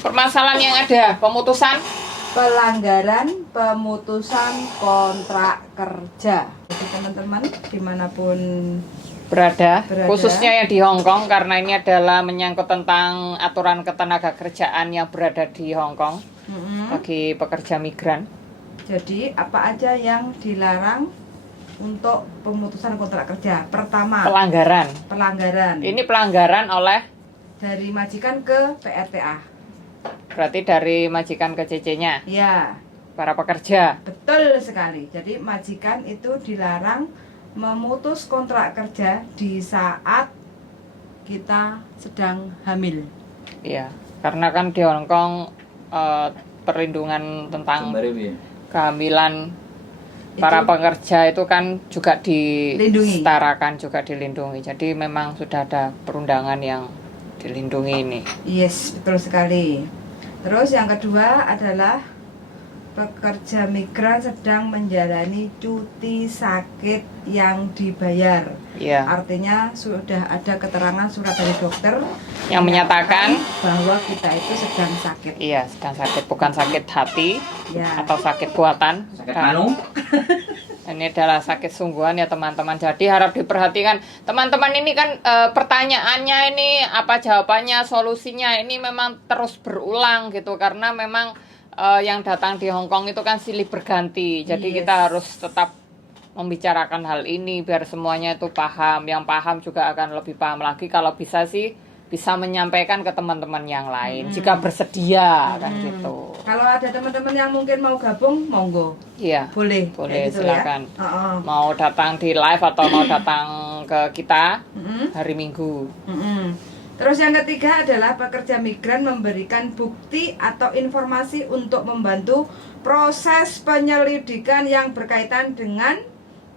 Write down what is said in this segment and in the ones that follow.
Permasalahan yang ada, pemutusan pelanggaran pemutusan kontrak kerja. Jadi teman-teman dimanapun berada, berada, khususnya yang di Hong Kong, karena ini adalah menyangkut tentang aturan ketenaga kerjaan yang berada di Hong Kong bagi pekerja migran. Jadi apa aja yang dilarang untuk pemutusan kontrak kerja? Pertama, pelanggaran. Ini pelanggaran oleh dari majikan ke PRTA. Berarti dari majikan ke CC-nya. Ya. Para pekerja. Betul sekali. Jadi majikan itu dilarang memutus kontrak kerja di saat kita sedang hamil. Iya, karena kan di Hong Kong perlindungan tentang kehamilan para pekerja itu kan juga disetarakan, juga dilindungi. Jadi memang sudah ada perundangan yang dilindungi ini. Yes, betul sekali. Terus yang kedua adalah pekerja migran sedang menjalani cuti sakit yang dibayar. Iya. Artinya sudah ada keterangan surat dari dokter yang menyatakan bahwa kita itu sedang sakit. Iya, sedang sakit, bukan sakit hati ya, atau sakit buatan. Sakit manu. Ini adalah sakit sungguhan ya teman-teman. Jadi harap diperhatikan teman-teman, ini kan pertanyaannya ini apa jawabannya, solusinya ini memang terus berulang gitu, karena memang yang datang di Hong Kong itu kan silih berganti. Jadi kita harus tetap membicarakan hal ini biar semuanya itu paham. Yang paham juga akan lebih paham lagi, kalau bisa sih bisa menyampaikan ke teman-teman yang lain jika bersedia kan gitu. Kalau ada teman-teman yang mungkin mau gabung, monggo. Iya. Boleh gitu silakan. Ya? Mau datang di live atau mau datang ke kita hari Minggu. Terus yang ketiga adalah pekerja migran memberikan bukti atau informasi untuk membantu proses penyelidikan yang berkaitan dengan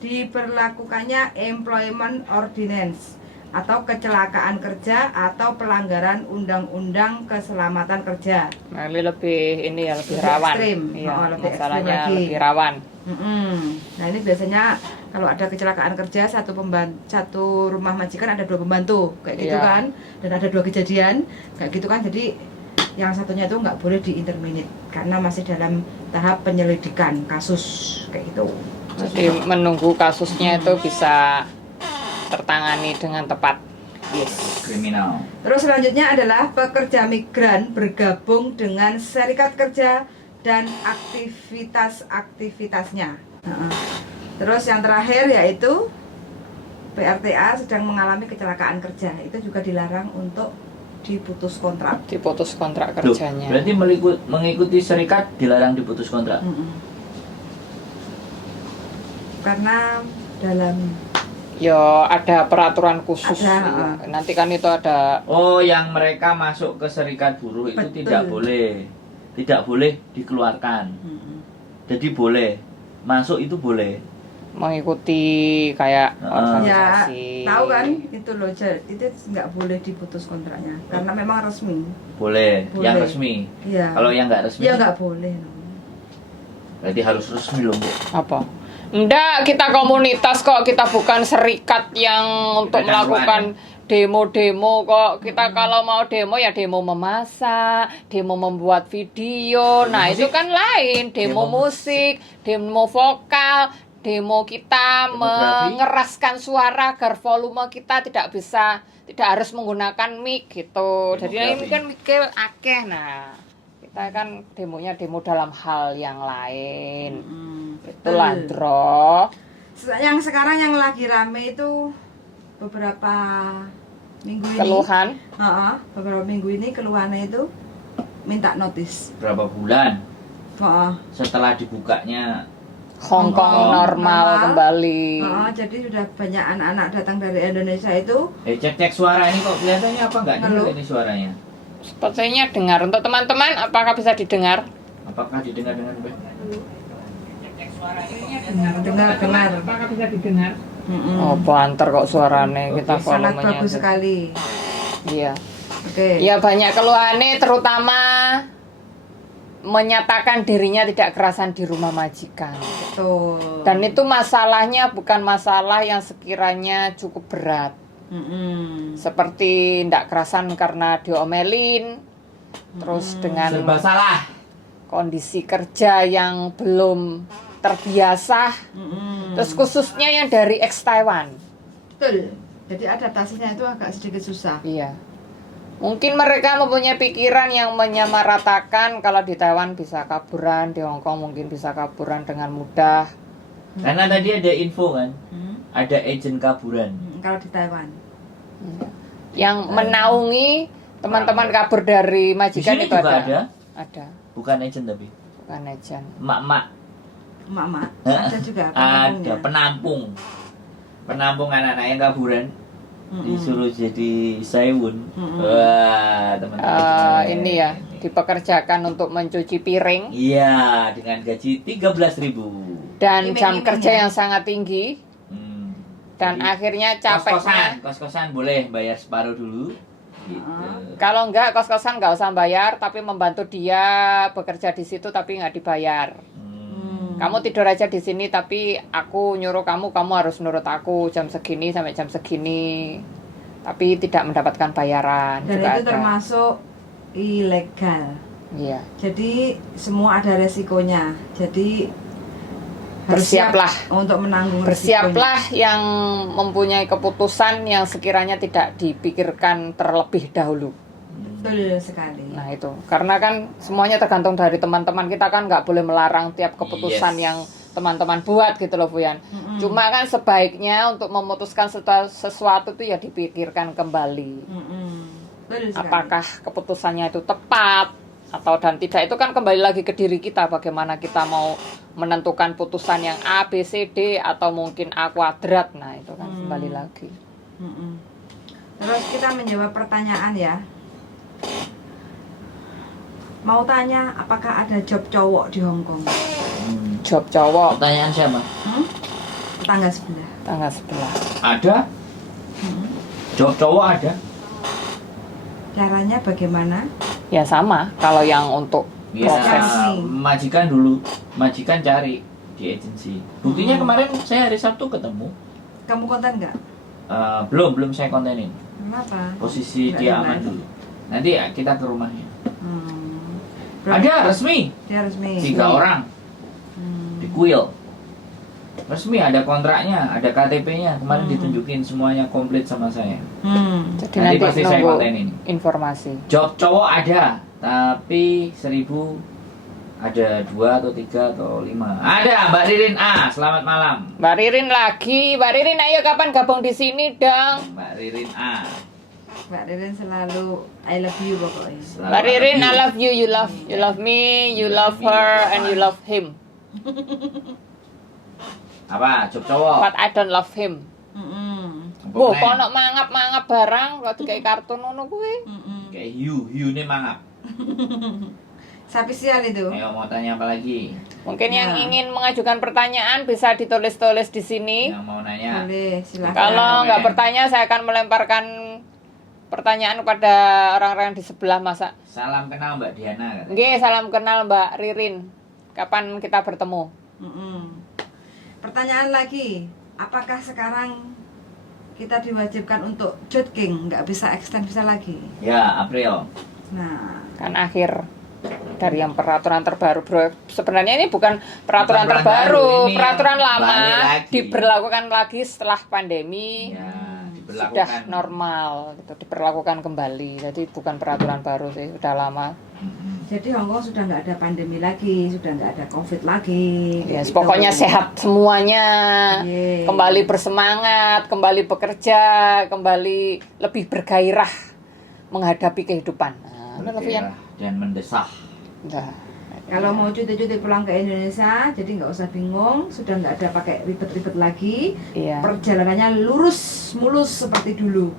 diberlakukannya employment ordinance atau kecelakaan kerja atau pelanggaran undang-undang keselamatan kerja. Nah, ini lebih rawan. Ekstrim. Iya, lebih masalahnya ekstrim lebih rawan. Nah ini biasanya kalau ada kecelakaan kerja satu rumah majikan ada 2 pembantu kayak gitu kan, dan ada 2 kejadian kayak gitu kan. Jadi yang satunya itu nggak boleh diinterminate karena masih dalam tahap penyelidikan kasus kayak gitu. Jadi menunggu kasusnya itu bisa tertangani dengan tepat. Yes. Kriminal. Terus selanjutnya adalah pekerja migran bergabung dengan serikat kerja dan aktivitas-aktivitasnya. Terus yang terakhir yaitu PRTA sedang mengalami kecelakaan kerja, itu juga dilarang untuk diputus kontrak. Diputus kontrak kerjanya. Berarti mengikuti serikat dilarang diputus kontrak. Karena dalam ada peraturan khusus. Nanti kan itu ada. Oh, yang mereka masuk ke serikat buruh itu tidak boleh dikeluarkan. Jadi boleh masuk, itu boleh mengikuti kayak organisasi. Ya, tahu kan itu loh, itu nggak boleh diputus kontraknya karena memang resmi. Boleh. Yang resmi. Iya. Kalau yang nggak resmi? Ya nggak boleh. Berarti harus resmi loh, Bu. Apa? Enggak, kita komunitas kok, kita bukan serikat yang untuk melakukan demo-demo kok. Kita kalau mau demo ya demo memasak, demo membuat video. Nah, itu kan lain, demo musik, demo vokal, demo kita mengeraskan suara agar volume kita tidak harus menggunakan mic gitu. Jadi ini kan mic akeh. Nah, kita kan demonya demo dalam hal yang lain. Itulah Dro. Yang sekarang yang lagi rame itu beberapa minggu ini. Keluhan? Beberapa minggu ini keluhannya itu minta notis. Berapa bulan? Setelah dibukanya Hong Kong normal kembali. Jadi sudah banyak anak-anak datang dari Indonesia itu. Cek suara ini kok kelihatannya apa nggak dengar ini suaranya? Sepertinya dengar. Untuk teman-teman, apakah bisa didengar? Apakah didengar dengan baik? Dengar. Apakah bisa didengar? Oh, banter kok suaranya. Kita sangat volumenya bagus sekali. Iya. Oke. Ya banyak keluhannya, terutama menyatakan dirinya tidak kerasan di rumah majikan. Betul. Dan itu masalahnya bukan masalah yang sekiranya cukup berat. Seperti tidak kerasan karena diomelin, terus dengan Serba salah. kondisi kerja yang belum terbiasa, terus khususnya yang dari ex-Taiwan. Betul. Jadi adaptasinya itu agak sedikit susah. Iya. Mungkin mereka mempunyai pikiran yang menyamaratakan kalau di Taiwan bisa kaburan, di Hong Kong mungkin bisa kaburan dengan mudah. Karena tadi ada info kan, Hmm. ada agen kaburan. Kalau di Taiwan. Yang menaungi teman-teman kabur dari Di majikan sini itu juga ada. ada, Ada, bukan agen tapi bukan ajan. mak-mak. Emak-emak ada juga Ada penampung anak-anak yang kaburan. Disuruh jadi Saiwun. Wah, teman-teman. Ini ya, dipekerjakan untuk mencuci piring Iya, dengan gaji 13.000. dan Iming-iming jam kerja ya? yang sangat tinggi dan Jadi, akhirnya capeknya. kos-kosan boleh bayar separuh dulu. Gitu. Kalau enggak kos-kosan nggak usah bayar, tapi membantu dia bekerja di situ tapi nggak dibayar. Kamu tidur aja di sini, tapi aku nyuruh kamu harus nurut aku jam segini sampai jam segini. Tapi tidak mendapatkan bayaran. Dan juga itu ada. termasuk ilegal. Iya. Jadi semua ada resikonya. Jadi harus Bersiaplah. siap untuk menanggung Bersiaplah yang mempunyai keputusan yang sekiranya tidak dipikirkan terlebih dahulu. Betul sekali. Nah itu, karena kan semuanya tergantung dari teman-teman. Kita kan nggak boleh melarang tiap keputusan Yes. yang teman-teman buat gitu loh Bu Yan. Cuma kan sebaiknya untuk memutuskan sesuatu itu ya dipikirkan kembali. Betul sekali. Apakah keputusannya itu tepat atau dan tidak, itu kan kembali lagi ke diri kita. Bagaimana kita mau menentukan putusan yang A, B, C, D atau mungkin A kuadrat. Nah itu kan kembali lagi. Terus kita menjawab pertanyaan ya. Mau tanya apakah ada job cowok di Hong Kong? Job cowok, Pertanyaan siapa? Tetangga sebelah. tangga sebelah. Ada? Job cowok ada? Caranya bagaimana? Ya sama, kalau yang untuk Ya, proses. majikan dulu. Majikan cari di agensi. Buktinya kemarin saya hari Sabtu ketemu. Kamu konten nggak? Belum saya kontenin. Kenapa? Posisi Nggak dia ada aman live? dulu. Nanti ya, kita ke rumahnya. Berapa? Ada resmi. Dia resmi. 3 orang di kuil. Resmi, ada kontraknya, ada KTP-nya. Kemarin ditunjukin semuanya komplit sama saya. Jadi Nanti nanti pasti saya nunggu kontenin. informasi. Job cowok ada, tapi 1.000 ada 2 atau 3 atau 5. Ada Mbak Ririn A. Selamat malam. Mbak Ririn lagi, Mbak Ririn ayo kapan gabung di sini dong? Mbak Ririn A. Mbak Ririn selalu I love you pokoknya. Selamat Mbak Ririn, you. I love you, you love me, you love her, and you love him. Apa? Job cowok. But I don't love him. Wah, kok ono mangap-mangap barang, kalau kayak kartun ngono kuwi. Kayak hiu ini mangap. Sapi sial itu. Ayo mau tanya apa lagi? Mungkin yang Nah. ingin mengajukan pertanyaan bisa ditulis-tulis di sini. Yang mau nanya? Boleh, silakan. Kalau nggak Komen. bertanya, saya akan melemparkan pertanyaan kepada orang-orang di sebelah masa. Salam kenal Mbak Diana. Katanya. Nggih, salam kenal Mbak Ririn. Kapan kita bertemu? Pertanyaan lagi, apakah sekarang kita diwajibkan untuk jogging, nggak bisa extend visa lagi? Ya, April. Nah, Kan akhir dari yang peraturan terbaru, bro. Sebenarnya ini bukan peraturan Bukan terbaru, ini peraturan yang lama balik lagi. diberlakukan lagi setelah pandemi. Ya, Sudah diberlakukan. normal gitu, diperlakukan kembali. Jadi bukan peraturan baru sih, sudah lama. jadi Hongkong sudah nggak ada pandemi lagi, sudah nggak ada COVID lagi. Ya, gitu. pokoknya sehat semuanya. Yeay. Kembali bersemangat, kembali bekerja, kembali lebih bergairah menghadapi kehidupan. Nah, ini Fian. Bergairah dan mendesah. Nah, Kalau mau cuti-cuti pulang ke Indonesia, jadi nggak usah bingung, sudah nggak ada pakai ribet-ribet lagi. iya. Perjalanannya lurus mulus seperti dulu.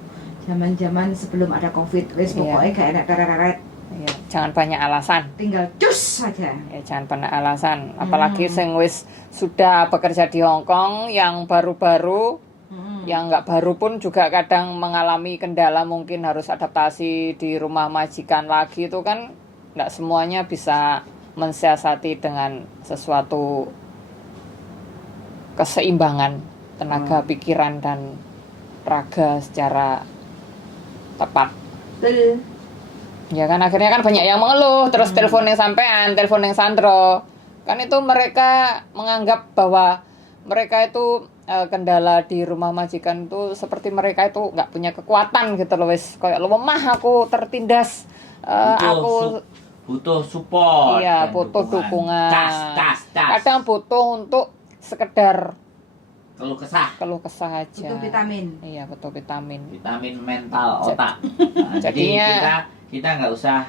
Zaman-zaman sebelum ada COVID, wis Iya. pokoknya gak enak teret-teret, Iya, jangan banyak alasan. tinggal cus saja. Ya, jangan banyak alasan. Apalagi sing wis sudah bekerja di Hong Kong, yang baru-baru, yang nggak baru pun juga kadang mengalami kendala, mungkin harus adaptasi di rumah majikan lagi, itu kan nggak semuanya bisa mensiasati dengan sesuatu keseimbangan tenaga pikiran dan raga secara tepat. Betul. Ya kan akhirnya kan banyak yang mengeluh, terus telepon yang sampean, telepon yang Sandro. Kan itu mereka menganggap bahwa mereka itu kendala di rumah majikan itu seperti mereka itu nggak punya kekuatan gitu loh, wis kayak lemah, aku tertindas, aku butuh support. iya dan butuh dukungan. Tas. Kadang butuh untuk sekedar Keluh kesah. aja. Butuh vitamin. Iya butuh vitamin. Vitamin mental otak. Nah, jadi Jadinya- kita nggak usah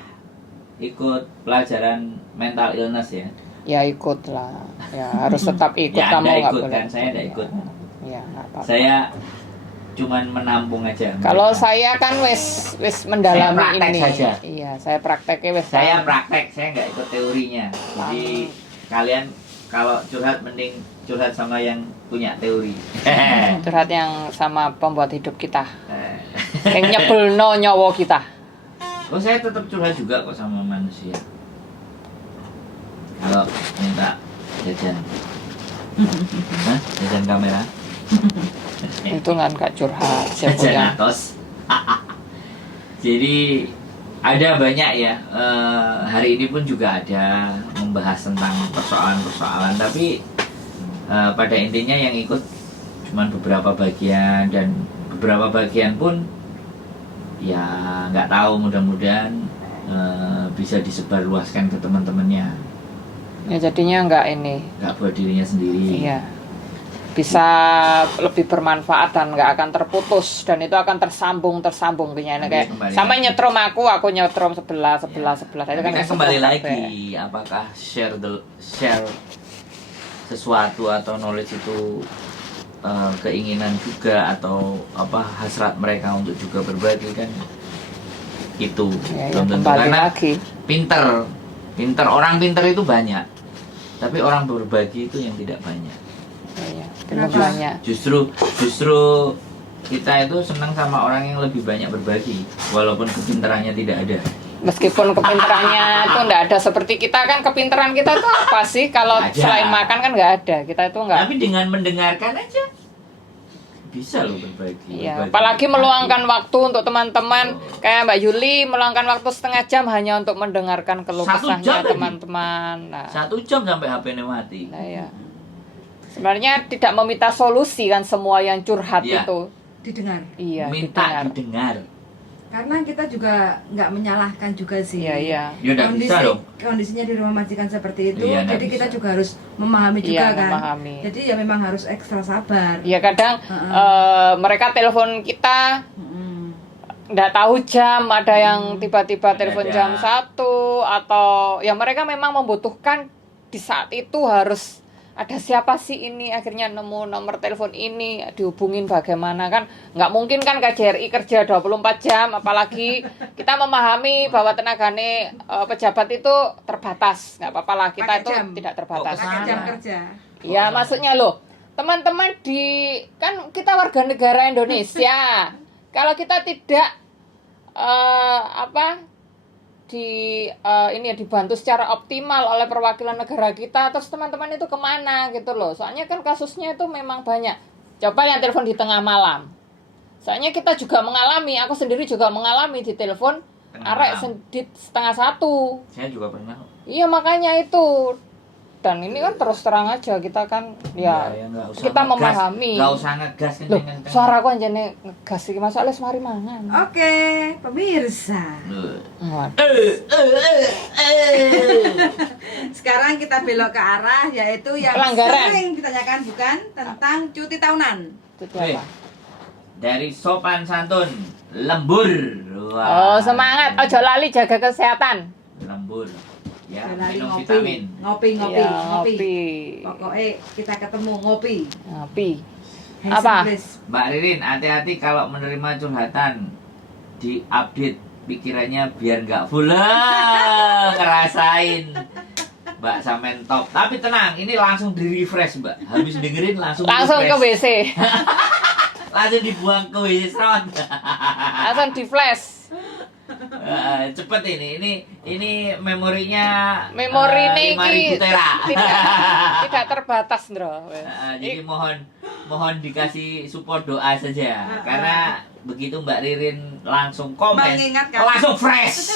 ikut pelajaran mental illness ya. Ya ikut lah, ya harus tetap ikut. Ya, Kamu Anda nggak ikut boleh. kan, saya nggak ikut. Ya nggak apa-apa. Saya cuman menampung aja. Kalau saya kan wis mendalami Saya praktek ini. saja. Iya, saya prakteknya wis. Saya praktek, saya nggak ikut teorinya. Jadi kalian kalau curhat mending curhat sama yang punya teori. curhat yang sama pembuat hidup kita. Yang nyebelno nyawa kita. Oh, saya tetap curhat juga kok sama manusia. Kalau minta jajan, hah? Jajan kamera, Itu kan gak curhat, saya jajan punya. atos. Jadi ada banyak ya. Hari ini pun juga ada membahas tentang persoalan-persoalan. Tapi pada intinya yang ikut cuma beberapa bagian, dan beberapa bagian pun ya nggak tahu, mudah-mudahan bisa disebarluaskan ke teman-temannya, Ya jadinya nggak ini. nggak buat dirinya sendiri. Iya. Bisa lebih bermanfaat dan nggak akan terputus, dan itu akan tersambung kayaknya Nanti kayak kembali sama lagi. nyetrum aku nyetrum sebelah. Itu Tapi kan kan kembali kesetrum lagi, kabeh. apakah share sesuatu atau knowledge itu keinginan juga, atau apa hasrat mereka untuk juga berbagi, kan itu Ya, belum tentu. kembali Karena lagi. pinter orang pinter itu banyak, tapi orang berbagi itu yang tidak banyak. Ya, belum Kenapa? banyak. Justru kita itu senang sama orang yang lebih banyak berbagi, walaupun kepintarannya tidak ada. Meskipun kepintarannya itu nggak ada seperti kita, kan kepintaran kita itu apa sih? Kalau Nggak ada. selain makan kan nggak ada. Kita itu nggak. Tapi dengan mendengarkan aja bisa loh berbagi. Iya, Berbagi apalagi hati. meluangkan waktu untuk teman-teman. Kayak Mbak Yuli meluangkan waktu setengah jam hanya untuk mendengarkan keluh 1 jam kesahnya tadi. teman-teman. Nah, 1 jam sampai HP-nya mati. nah, ya. Sebenarnya tidak meminta solusi kan semua yang curhat Iya. itu. Didengar. Iya, Minta didengar. didengar. Karena kita juga nggak menyalahkan juga sih. Iya, iya. Ya udah bisa dong. Kondisinya di rumah majikan seperti itu, Iya, nggak jadi kita bisa. juga harus memahami juga Iya, kan. memahami. Jadi ya memang harus ekstra sabar. Ya kadang mereka telepon kita Mm-mm. nggak tahu jam, ada yang tiba-tiba telepon Ada. jam 1, atau ya mereka memang membutuhkan di saat itu harus ada siapa sih ini, akhirnya nemu nomor telepon ini, dihubungin bagaimana, kan nggak mungkin kan KJRI kerja 24 jam, apalagi kita memahami bahwa tenagane pejabat itu terbatas, nggak apa-apa lah, kita Pakai itu jam. tidak terbatas. Pakai jam Sana. kerja. Ya maksudnya loh, teman-teman kan kita warga negara Indonesia. Kalau kita tidak dibantu secara optimal oleh perwakilan negara kita, terus teman-teman itu kemana gitu loh. Soalnya kan kasusnya itu memang banyak. Coba yang telepon di tengah malam. Soalnya kita juga mengalami, aku sendiri juga mengalami di telepon Tengah arek malam. di 1:30. Saya juga pernah. Iya makanya itu. Dan ini kan terus terang aja kita kan ya, nggak usah kita ngegas. memahami. Nggak usah ngegas Loh, kenceng-kenceng. suara aku anjane ngegas iki masuk les mari mangan. Oke, pemirsa. Loh. Waduh. Sekarang kita belok ke arah yaitu yang Pelanggaran. sering ditanyakan, bukan tentang cuti tahunan. Itu Weh, apa? dari sopan santun, lembur. Oh, semangat. Ojo lali jaga kesehatan. Lembur. Ya, Lali minum ngopi. vitamin. Ngopi. Iya, ngopi. Pokoknya kita ketemu ngopi. Ngopi. Handsome Apa? please. Mbak Ririn, hati-hati kalau menerima curhatan. Di-update pikirannya biar nggak full. Ngerasain. Mbak Samen top. Tapi tenang, ini langsung di-refresh, Mbak. Habis dengerin langsung Langsung ke refresh. WC. Langsung dibuang ke WC serot. Langsung di flash. Cepet ini memorinya Memori ini 5.000 tera. tidak terbatas, Ndro. Jadi mohon dikasih support doa saja, karena begitu Mbak Ririn langsung komen, Mengingatkan. langsung fresh.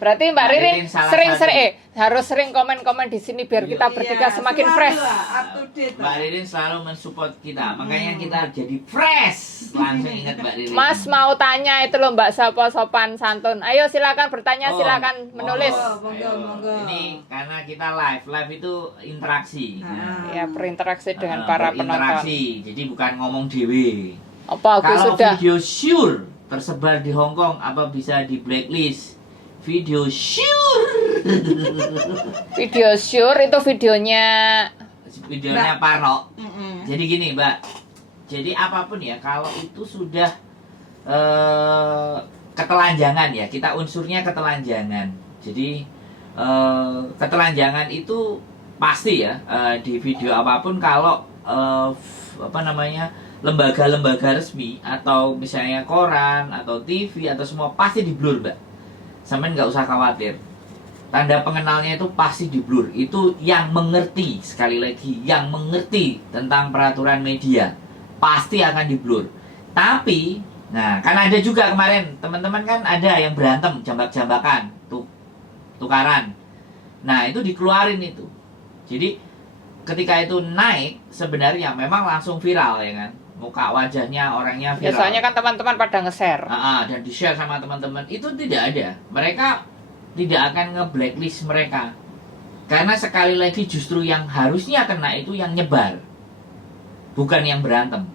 Berarti Mbak Mbak Ririn Ririn salah sering-sering harus sering komen-komen di sini biar kita bertiga semakin fresh. Up to date. Mbak Ririn selalu mensupport kita, makanya kita jadi fresh. Langsung ingat Mbak Ririn. Mas mau tanya itu loh Mbak Sopo sopan santun. Ayo silakan bertanya, Oh, silakan menulis. monggo, Ayo. monggo. Ini karena kita live itu interaksi. Ah. Ya berinteraksi dengan para penonton. Berinteraksi, jadi bukan ngomong dewe. Apa Agus Kalau sudah? video sure tersebar di Hong Kong, apa bisa di blacklist? Video sure. Video sure itu videonya Parno. Mm-mm. Jadi gini, Mbak. Jadi apapun ya, kalau itu sudah ketelanjangan ya, kita unsurnya ketelanjangan. Jadi ketelanjangan itu pasti ya di video apapun kalau lembaga-lembaga resmi atau misalnya koran atau TV atau semua pasti di blur, Mbak. Sampai nggak usah khawatir. Tanda pengenalnya itu pasti di blur. Itu yang mengerti, sekali lagi, yang mengerti tentang peraturan media pasti akan di blur. Tapi, nah kan ada juga kemarin teman-teman kan ada yang berantem, jambak-jambakan, tukaran. Nah itu dikeluarin itu. Jadi ketika itu naik sebenarnya memang langsung viral ya kan. Muka wajahnya orangnya viral. biasanya kan teman-teman pada nge-share. Dan di-share sama teman-teman. Itu tidak ada. Mereka tidak akan nge-blacklist mereka. Karena sekali lagi justru yang harusnya kena itu yang nyebar. Bukan yang berantem.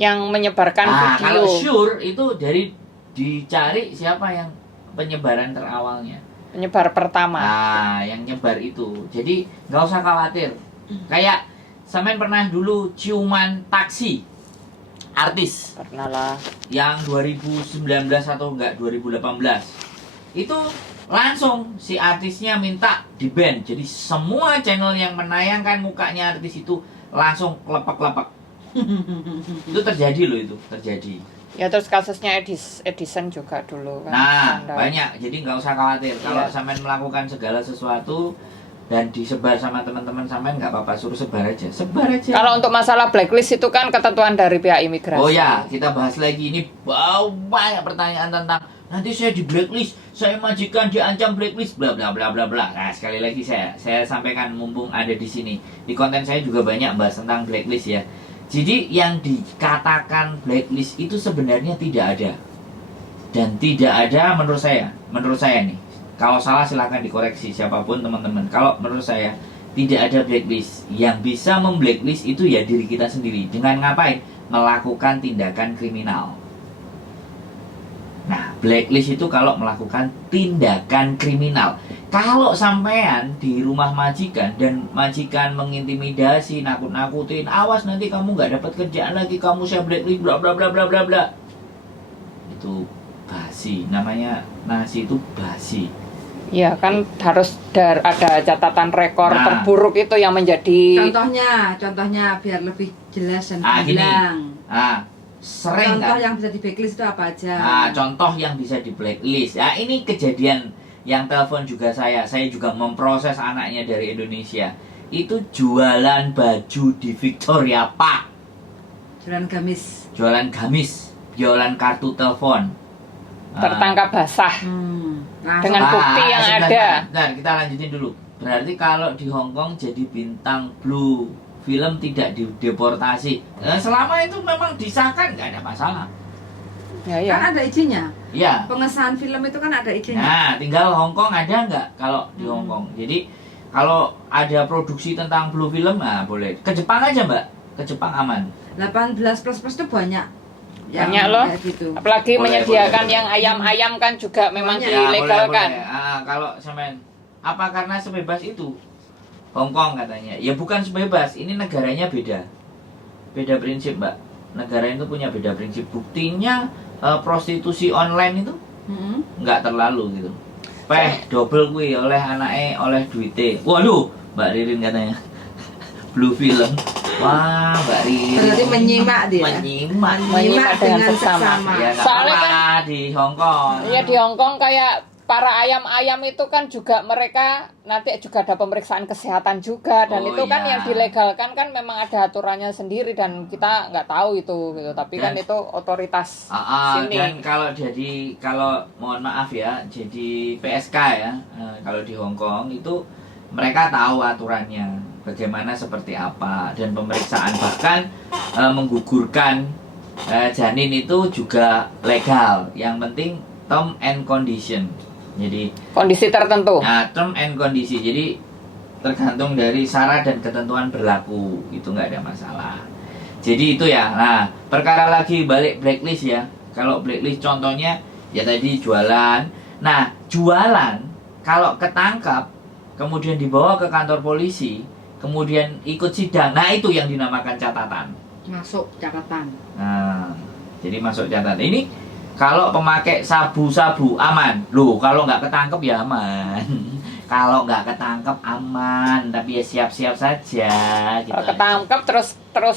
Yang menyebarkan video. Kalau sure itu dari dicari siapa yang penyebaran terawalnya. Penyebar pertama. Yang nyebar itu. Jadi nggak usah khawatir. Kayak sampean pernah dulu ciuman taksi artis Pernah lah. yang 2019 atau enggak 2018 itu langsung si artisnya minta di ban. Jadi semua channel yang menayangkan mukanya artis itu langsung kelepek-kelepek. Itu terjadi loh, itu terjadi. Ya terus kasusnya Edison juga dulu kan. Nah, skandal. banyak. Jadi nggak usah khawatir. Kalau Iya. sampean melakukan segala sesuatu dan disebar sama teman-teman sampean, nggak apa-apa, suruh sebar aja. Sebar aja. Kalau untuk masalah blacklist itu kan ketentuan dari pihak imigrasi. Oh ya, kita bahas lagi ini. Banyak pertanyaan tentang nanti saya di blacklist, saya majikan diancam blacklist, bla bla bla bla bla. Nah, sekali lagi saya sampaikan mumpung ada di sini. Di konten saya juga banyak bahas tentang blacklist ya. Jadi yang dikatakan blacklist itu sebenarnya tidak ada. Dan tidak ada menurut saya nih. Kalau salah silahkan dikoreksi siapapun teman-teman. Kalau menurut saya tidak ada blacklist. Yang bisa memblacklist itu ya diri kita sendiri. Dengan ngapain? Melakukan tindakan kriminal. Nah, blacklist itu kalau melakukan tindakan kriminal. Kalau sampean di rumah majikan dan majikan mengintimidasi, nakut-nakutin, awas nanti kamu nggak dapat kerjaan lagi, kamu saya blacklist, bla bla bla bla bla bla. Itu basi, namanya nasi itu basi. Ya kan harus ada catatan rekor Nah. terburuk itu yang menjadi Contohnya biar lebih jelas dan Gini. gamblang. Sering Contoh kan? yang bisa di backlist itu apa aja? Contoh yang bisa di blacklist. Ini kejadian yang telepon juga saya juga memproses anaknya dari Indonesia. Itu jualan baju di Victoria Park. Jualan gamis. Jualan gamis, jualan kartu telepon. tertangkap basah. Dengan bukti yang ada. Nah, kita lanjutin dulu. Berarti kalau di Hong Kong jadi bintang blue film tidak dideportasi. Selama itu memang disahkan nggak ada masalah. Ya, ya. Kan ada izinnya. Ya. Pengesahan film itu kan ada izinnya. Nah, tinggal Hong Kong ada nggak kalau di Hong Kong. Jadi kalau ada produksi tentang blue film, nah boleh. Ke Jepang aja, Mbak. Ke Jepang aman. 18 plus itu banyak. Yang Banyak loh. kayak gitu. Apalagi Boleh, menyediakan boleh. yang ayam-ayam kan juga memang Banyak. dilegalkan. Boleh. Kalau sampean apa karena sebebas itu Hong Kong katanya. Ya bukan sebebas, ini negaranya beda. Beda prinsip, Mbak. Negara itu punya beda prinsip. Buktinya prostitusi online itu nggak terlalu gitu. Double kuwi oleh anake oleh duite. Waduh, Mbak Ririn katanya. Blue film. Wah, Mbak Ririn. Berarti menyimak dia. Menyimak dengan seksama. Ya, nggak Soalnya apa-apa di Hong Kong. Iya di Hong Kong kayak para ayam-ayam itu kan juga mereka nanti juga ada pemeriksaan kesehatan juga, dan Oh, itu kan iya. yang dilegalkan kan memang ada aturannya sendiri dan kita nggak tahu itu gitu. Tapi kan Dan- itu otoritas sini. Dan kalau mohon maaf ya, jadi PSK ya, kalau di Hong Kong itu mereka tahu aturannya, bagaimana seperti apa, dan pemeriksaan bahkan menggugurkan janin itu juga legal. Yang penting term and condition. Jadi Kondisi tertentu. nah, term and kondisi, jadi tergantung dari syarat dan ketentuan berlaku, itu nggak ada masalah. Jadi itu ya. Nah, perkara lagi balik blacklist ya. Kalau blacklist contohnya ya tadi jualan. Nah, jualan kalau ketangkap kemudian dibawa ke kantor polisi, kemudian ikut sidang. Nah, itu yang dinamakan catatan. Masuk catatan. Nah, jadi masuk catatan. Ini kalau pemakai sabu-sabu aman. Loh, kalau nggak ketangkep ya aman. Kalau nggak ketangkep aman, tapi ya siap-siap saja. Gitu Kalau aja. ketangkep terus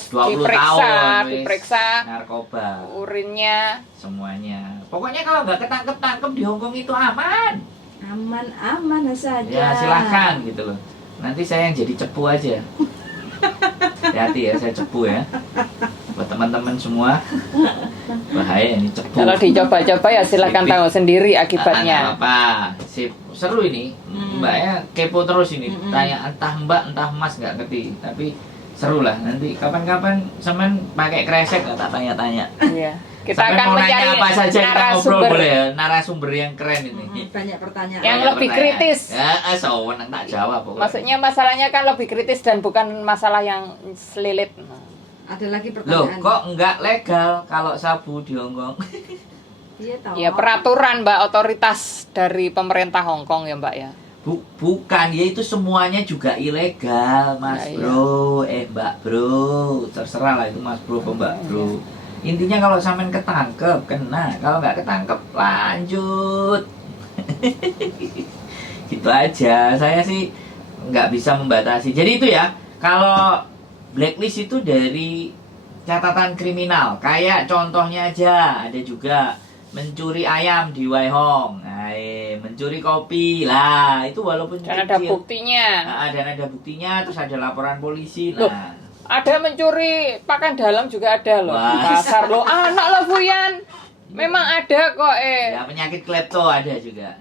20 diperiksa, tahun, wis. diperiksa Narkoba, urinnya. semuanya. Pokoknya kalau nggak ketangkep-tangkep di Hong Kong itu aman. Aman-aman saja. Ya silahkan gitu loh. Nanti saya yang jadi cepu aja. Hati-hati ya, saya cepu ya. Buat teman-teman semua, bahaya ini cepu. Kalau dicoba-coba ya silakan Tipik. tahu sendiri Nggak akibatnya. apa, sip, seru ini. Mbaknya kepo terus ini, tanya entah mbak entah mas nggak ngerti, tapi seru lah. Nanti kapan-kapan semen pakai kresek nggak tak tanya-tanya. Iya. Kita Sampai akan mau nanya mencari apa saja kita ngobrol narasumber boleh ya, narasumber yang keren ini. Banyak pertanyaan. Yang Banyak lebih pertanyaan. kritis. Ya, sewenang tak jawab pokoknya. Maksudnya masalahnya kan lebih kritis dan bukan masalah yang selilit. Ada lagi Loh, pertanyaan. kok nggak legal kalau sabu di Hong Kong? Iya tahu. Ya peraturan Mbak, otoritas dari pemerintah Hong Kong ya Mbak ya. Bukan, ya itu semuanya juga ilegal, Mas Ya, iya. Bro. Mbak Bro, terserah lah itu Mas Bro apa Mbak Bro. Intinya kalau sampean ketangkep kena, kalau nggak ketangkep lanjut. Gitu aja. Saya sih nggak bisa membatasi. Jadi itu ya, kalau blacklist itu dari catatan kriminal. Kayak contohnya aja, ada juga mencuri ayam di Wai Hong, mencuri kopi lah, itu walaupun Dan ada kecil. buktinya. Nah, dan ada buktinya, terus ada laporan polisi. Loh. Nah, Ada mencuri pakaian dalam juga ada loh. Wah. Di pasar loh. Anak lo Buyan. Memang ada kok ya penyakit klepto ada juga.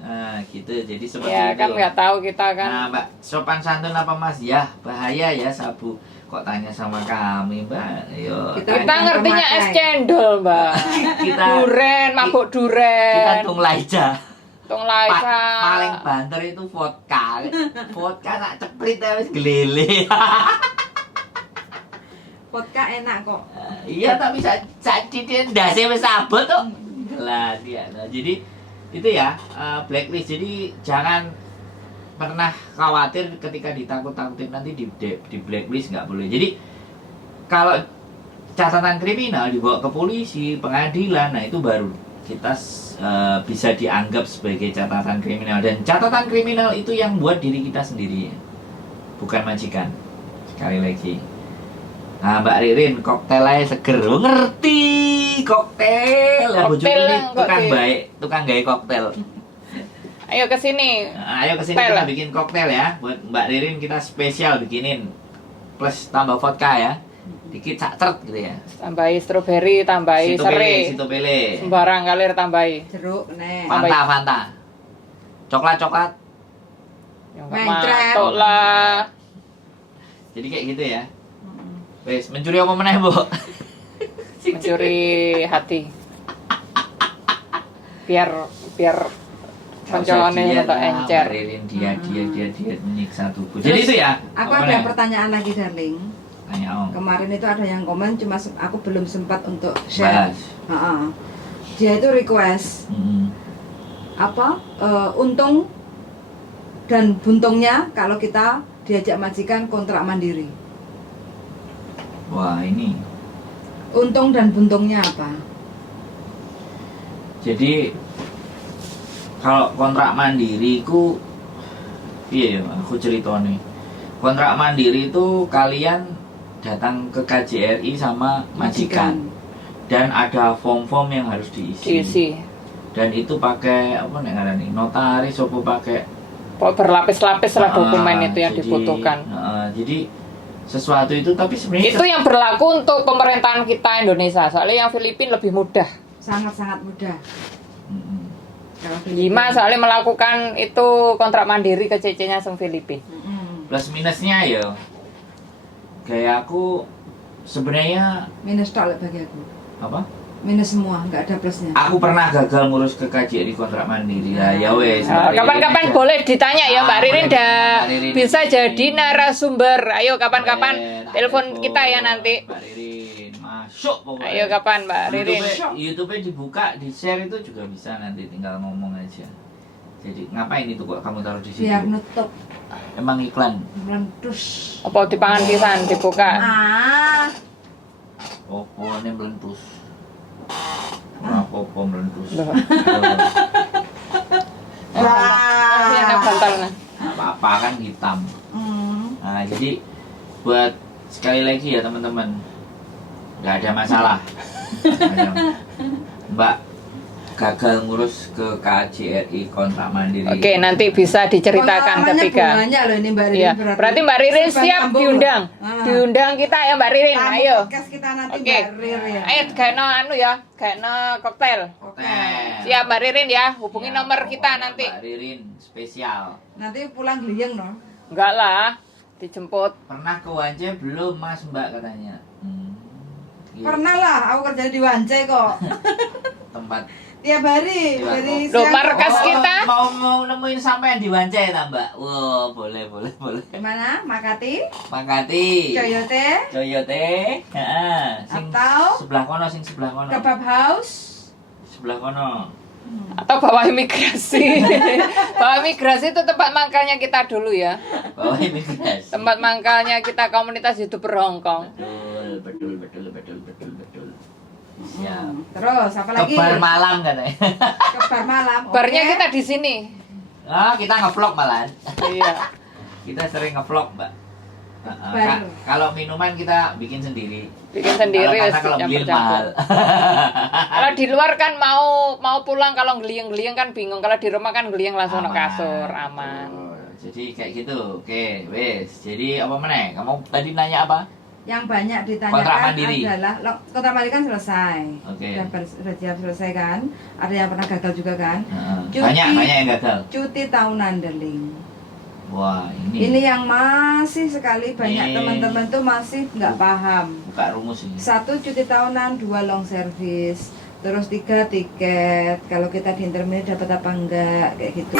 Nah, gitu. Jadi seperti Ya itu. kan nggak tahu kita kan. Nah, Mbak, sopan santun apa Mas? Ya, bahaya ya sabu. Kok tanya sama kami, Mbak? Yo, Kita- Kita ngertinya es cendol Mbak. kita Duren, mabuk kita duren. tunglaija. Tung laisa. Paling banter itu vodka. Vodka tak ceprit ya wis gelele. Vodka enak kok. Iya, tapi saat titik ndase wis abot kok. Gelas ya. Nah, jadi itu ya, blacklist. Jadi jangan pernah khawatir ketika ditakut-takutin nanti di blacklist, nggak boleh. Jadi kalau catatan kriminal dibawa ke polisi, pengadilan, nah itu baru kita bisa dianggap sebagai catatan kriminal. Dan catatan kriminal itu yang buat diri kita sendiri, bukan majikan. Sekali lagi. Nah, Mbak Ririn, koktel aja seger. Oh, ngerti koktel. Lah bojoku Koktel ini yang tukang kok di- baik, tukang gawe koktel. Ayo ke sini. Nah, ayo kesini Koktel. kita bikin koktel ya. Buat Mbak Ririn kita spesial bikinin. Plus tambah vodka ya. Dikit cacert gitu ya. Tambahi stroberi, tambahi serai. Situ pele. Sembarang kalir tambahi. Jeruk nih. Fanta. Coklat. Ya Mencret. matok lah. Jadi kayak gitu ya. Wes, mencuri apa meneh, Bu? Mencuri hati. Biar koncolane untuk encer. Mbak Ririn dia menyiksa tubuh. Jadi itu ya. Aku apa ada meneh? pertanyaan lagi darling. Tanya Om. Kemarin itu ada yang komen cuma aku belum sempat untuk share. Bahas. Ha-ha. Dia itu request apa untung dan buntungnya kalau kita diajak majikan kontrak mandiri. Wah, ini. Untung dan buntungnya apa? Jadi kalau kontrak mandiri ku iya ya, aku cerita nih. Kontrak mandiri itu kalian datang ke KJRI sama majikan dan ada form-form yang harus diisi. Diisi. dan itu pakai apa nih ngarani notaris apa pakai Berlapis-lapis lah dokumen itu yang jadi, dibutuhkan. Jadi sesuatu itu tapi sebenarnya Itu yang berlaku untuk pemerintahan kita Indonesia. Soalnya yang Filipina lebih mudah. Sangat-sangat mudah. Mm-mm. Kalau Lima soalnya melakukan itu kontrak mandiri ke CC-nya sang Filipina. Plus minusnya ya kayak aku sebenarnya Minus tok bagi aku. apa? Minus semua, nggak ada plusnya. Aku pernah gagal ngurus ke KJRI kontrak mandiri lah ya wes. Kapan-kapan boleh ditanya ya Mbak Ririn, Mbak Ririn bisa ini. jadi narasumber. Ayo kapan-kapan Tak telepon kita ya nanti. Mbak Ririn masuk pokoknya. Ayo kapan Mbak Ririn. YouTube-nya dibuka, di-share itu juga bisa nanti tinggal ngomong aja. Jadi ngapain itu kok kamu taruh di situ? Biar nutup Emang iklan? meletus. Apa dipangan pisan dibuka? Ah, Oh, ini melentus. Apa melentus? Loh. wah. Ini enak bantalnya. Apa-apa kan hitam. Hmm. Nah, jadi buat sekali lagi ya teman-teman, nggak ada masalah. Mbak gagal ngurus ke KJRI kontrak mandiri. Oke, nanti bisa diceritakan Pengalamannya ketika. banyak loh ini Mbak Ririn. Iya, berarti Mbak Ririn Serba siap nyambung diundang. loh. Ah. Diundang kita ya Mbak Ririn. Tamu Ayo. podcast kita nanti Oke. Mbak Ririn. Ayo kayak anu ya, kayak koktail. Oke. Siap Mbak Ririn ya, hubungi Ya, nomor kita pokoknya nanti. Mbak Ririn spesial. Nanti pulang geliyeng no. Enggak lah, dijemput. Pernah ke Wanje belum Mas Mbak katanya? Iya. Pernah lah, aku kerja di Wancai kok. Tempat Tiap hari Iya, dari Loh, siang. markas Oh, kita. mau nemuin sampean di Wanje ta Mbak? Wow, boleh. Gimana? Makati, Makati. Coyote, Coyote. Heeh. Atau sebelah kono sebelah kono. Kebab House. Sebelah kono. Atau bawah imigrasi. Bawah imigrasi itu tempat mangkalnya kita dulu ya. Bawah imigrasi. Tempat mangkalnya kita komunitas YouTuber Hongkong. Betul. Siap. Terus apa lagi? Kebar malam katanya. Kebar malam. Barnya oke. kita di sini. Ah, kita ngevlog malahan. Iya. Kita sering ngevlog, Mbak. Bar. Kalau minuman kita bikin sendiri. Bikin sendiri Karena kalau beli campur-campur. mahal. Kalau di luar kan mau pulang kalau geliyeng-geliyeng kan bingung. Kalau di rumah kan geliyeng langsung ke kasur, aman. Betul. Jadi kayak gitu. Oke, wes. Jadi apa meneh? Kamu tadi nanya apa? Yang banyak Kontrak ditanyakan mandiri. adalah kontrak mandiri kan selesai. Oke. Sudah siap selesai kan? Ada yang pernah gagal juga kan? Cuti. Banyak yang gagal. Cuti tahunan deling. Wah, ini Ini yang masih sekali banyak Ini. teman-teman tuh masih nggak paham. buka rumus ini. 1 cuti tahunan, 2 long service, terus 3 tiket. Kalau kita di intermediate dapat apa enggak kayak gitu.